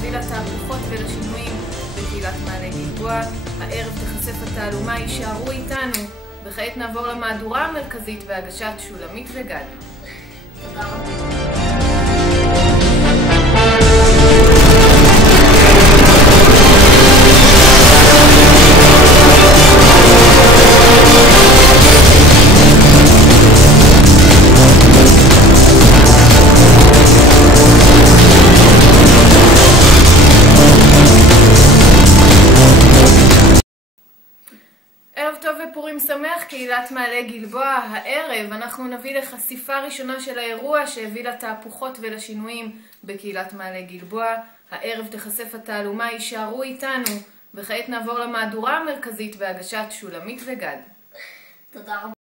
שהביא לתהפוכות ולשינויים בקהילת מעלה גלבוע. הערב תחשף התעלומה יישארו איתנו, וכעת נעבור למהדורה המרכזית בהגשת שולמית וגד. תודה רבה. ערב טוב ופורים שמח, קהילת מעלה גלבוע. הערב אנחנו נביא לחשיפה ראשונה של האירוע שהביא לתהפוכות ולשינויים בקהילת מעלה גלבוע. הערב תחשף התעלומה יישארו איתנו, וכעת נעבור למהדורה המרכזית בהגשת שולמית וגד. תודה רבה.